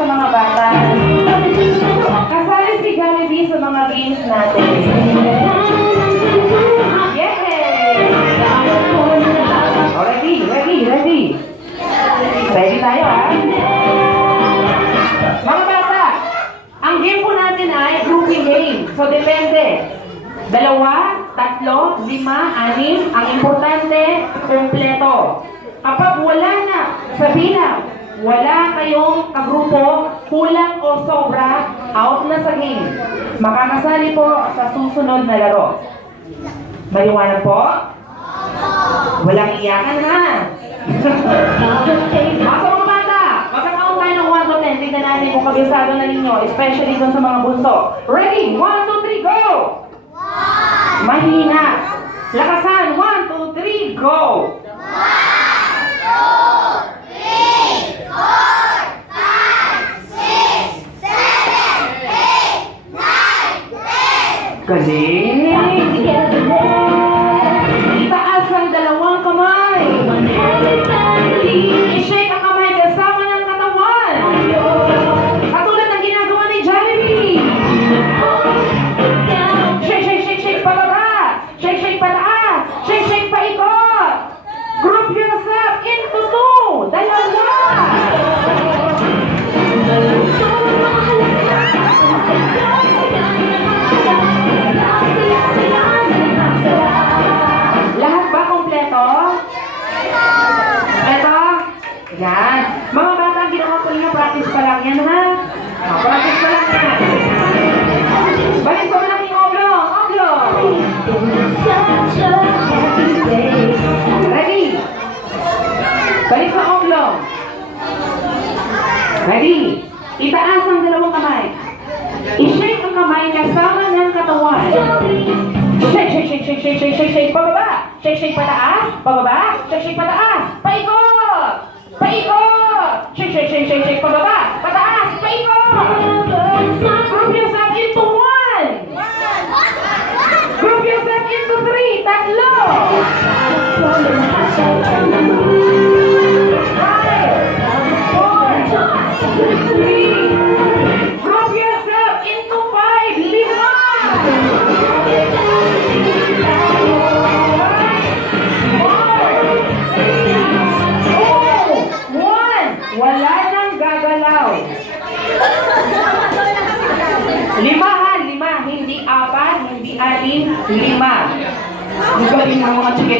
sa mga bata. Kasali si Jollibee sa mga games natin. Yay! Oh, ready. Ready tayo, ha? Mga bata, ang game po natin ay grouping game. So, depende. 2, 3, 5, 6. Ang importante, kompleto. Kapag wala na sa bilang, wala kayong kagrupo, kulang o sobra, out na sa game. Makakasali po sa susunod na laro. Maliwanag po? Walang iyakan, ha? Mga mga bata, magkakaon tayo ng 1 to 10. Tignan natin kung kabisado na ninyo, especially dun sa mga bunso. Ready? 1, 2, 3, go! Mahina. Lakasan. 1, 2, 3, go! 1, 2, 3, 4, 5, 6, 7, 8, 9, 10. Galing! Itaas ang dalawang kamay. I-shake ang kamay kasama ng katawan. Katulad ng ginagawa ni Jollibee. Shake pababa. Shake pataas. Shake paikot. Group yourself into 2. Dalawa. Lahat ba kompleto? Ito? Yan. Mga bata, ginawa ko niyo, practice pa lang yan, ha? Practice pa lang yan. Balik sa malaking oblong. Ready? Balik sa oblong. Ready? Itaas ang dalawang kamay. I-shake ang kamay kasama ng katawan. Shake. Pababa. Shake pataas. Pababa. Shake pataas. Paikot. Shake. Pababa. Pataas. Paikot. Group yourself into 1. Group yourself into 3. 3. Group yourself into 5. Wala nang gagalaw. 5, hindi 4, hindi 6, 5. Ang galing ng mga chicken.